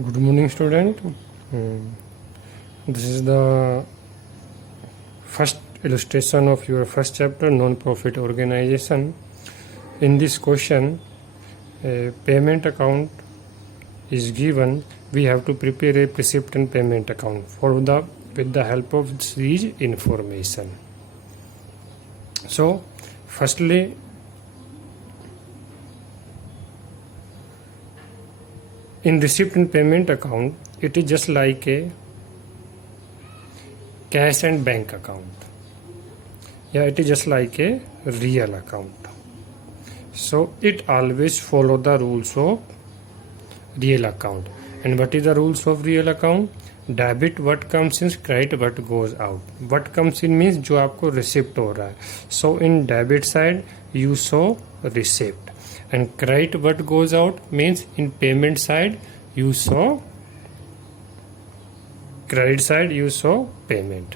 Good morning, student. This is the first illustration of your first chapter, non-profit organization. In this question, a payment account is given. We have to prepare a receipt and payment account with the help of these information. So, firstly, in receipt and payment account, it is just like a cash and bank account. Yeah, it is just like a real account. So it always follow the rules of real account. And what is the rules of real account? Debit what comes in, credit what goes out. What comes in means जो आपको receipt हो रहा है. So in debit side you show receipt. And credit what goes out means in payment side you show credit side you show payment.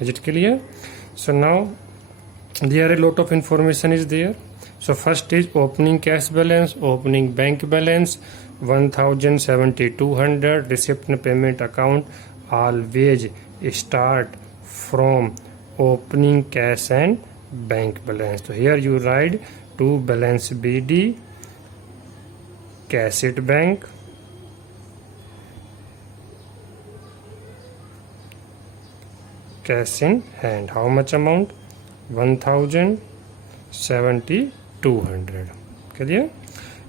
Is it clear? So now there are a lot of information is there. So first is opening cash balance, opening bank balance, 1,7200 receipt and payment account always start from opening cash and bank balance. So here you write to balance BD, cash at bank, cash in hand. How much amount? 1,7200. Clear?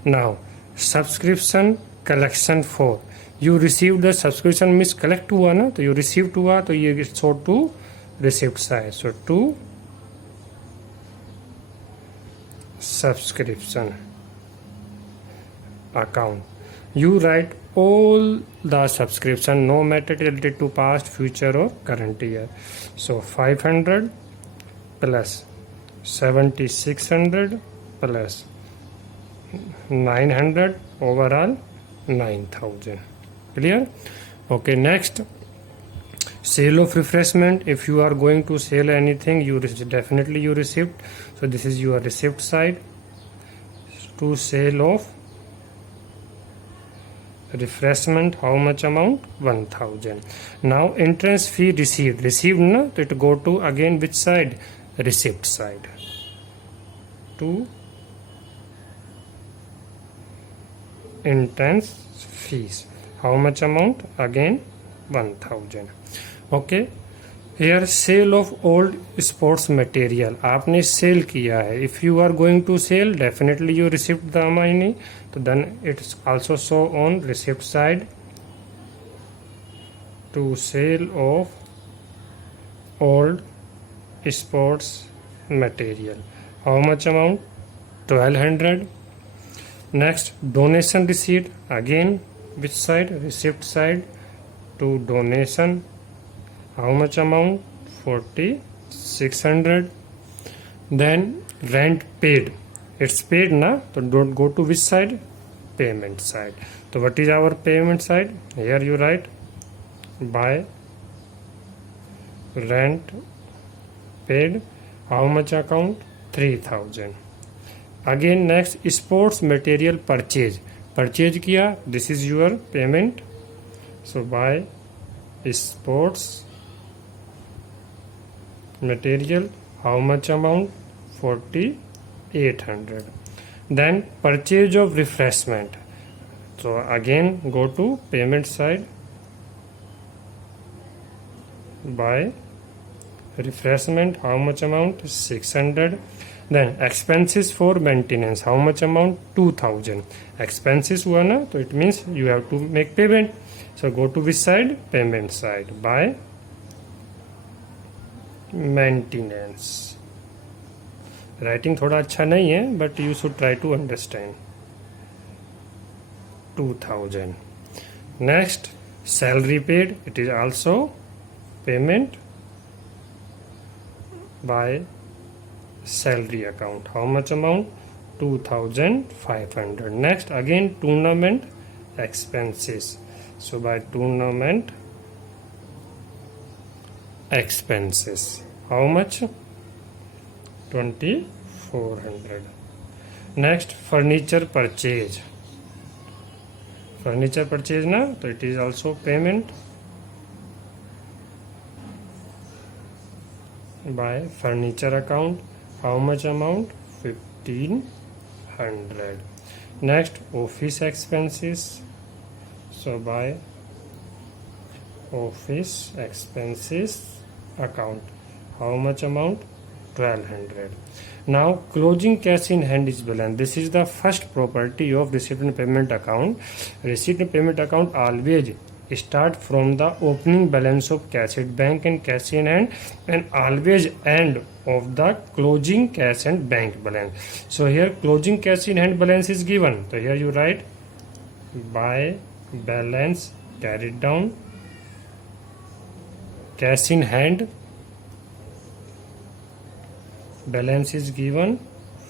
Now subscription collection for you received the subscription means collect हुआ ना, तो you received हुआ तो ये show to receipt side. So to subscription account you write all the subscription no matter related to past, future or current year. So 500 plus 7600 plus 900 overall 9000. Clear? Okay, next sale of refreshment. If you are going to sell anything, you definitely you receipt. So this is your receipt side. To sale of refreshment, how much amount? 1000. Now entrance fee received na, so it go to again which side? Receipt side. To entrance fees, how much amount? Again 1000. Okay, here sale of old sports material आपने cell किया है. If you are going to sell, definitely you receive the money. So then it's also show on receipt side to sale of old sports material. How much amount? 1200. Next donation receipt, again which side? Receipt side to donation. How much amount? 4600. Then rent paid, it's paid na, so don't go to which side? Payment side. So what is our payment side? Here you write by rent paid. How much account? 3000. Again next sports material purchase किया, this is your payment. So by sports material, how much amount? 4800. Then purchase of refreshment, so again go to payment side by refreshment, how much amount? 600. Then expenses for maintenance, how much amount? 2000. Expenses हुआ ना, तो it means you have to make payment. So go to which side? Payment side by maintenance. Writing थोड़ा अच्छा नहीं है, but you should try to understand. 2000. Next salary paid, it is also payment by salary account. How much amount? 2500. Next again tournament expenses, so by tournament expenses, how much? 2400. Next furniture purchase, furniture purchase na, so it is also payment by furniture account. How much amount? 1500. Next, office expenses. So by office expenses account, how much amount? 1200. Now closing cash in hand is balance. This is the first property of receipt and payment account. Receipt and payment account always start from the opening balance of cash at bank and cash in hand, and always end of the closing cash and bank balance. So here closing cash in hand balance is given. So here you write by balance carried down, cash in hand balance is given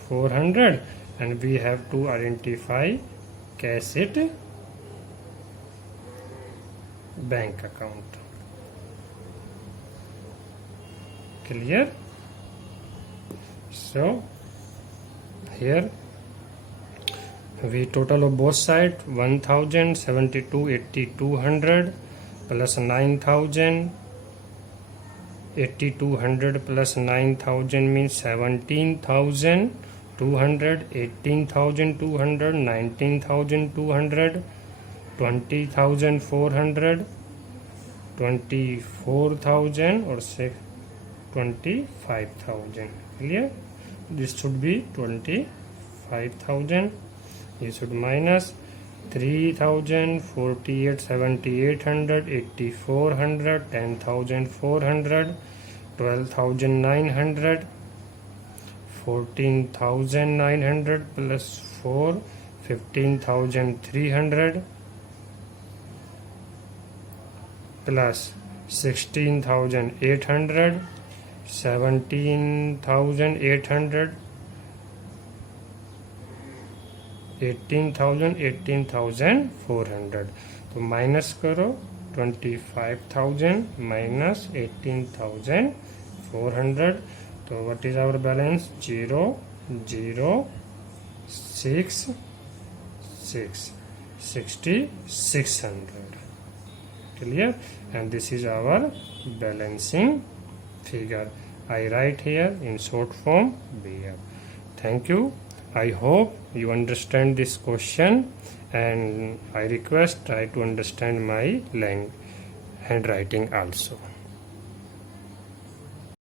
400, and we have to identify cash at bank account. Clear? So here we total of both sides 1000, 72, 80, 200 plus 9000. 8200 plus 9000 means 17,200, 18,200, 19,200, 20,400, 24,000 or say 25,000. Clear? This should be 25,000. You should minus 3,000, 48, 7,800, 8,400, 10,400, 12,900, 14,900 plus 4, 15,300 plus 16,800, 17,800, 18,000, 18,400. तो minus करो 25,000 minus 18,400. तो what is our balance? 0,066 6,600. Clear? And this is our balancing figure. I write here in short form BF. Thank you. I hope you understand this question, and I request try to understand my handwriting also.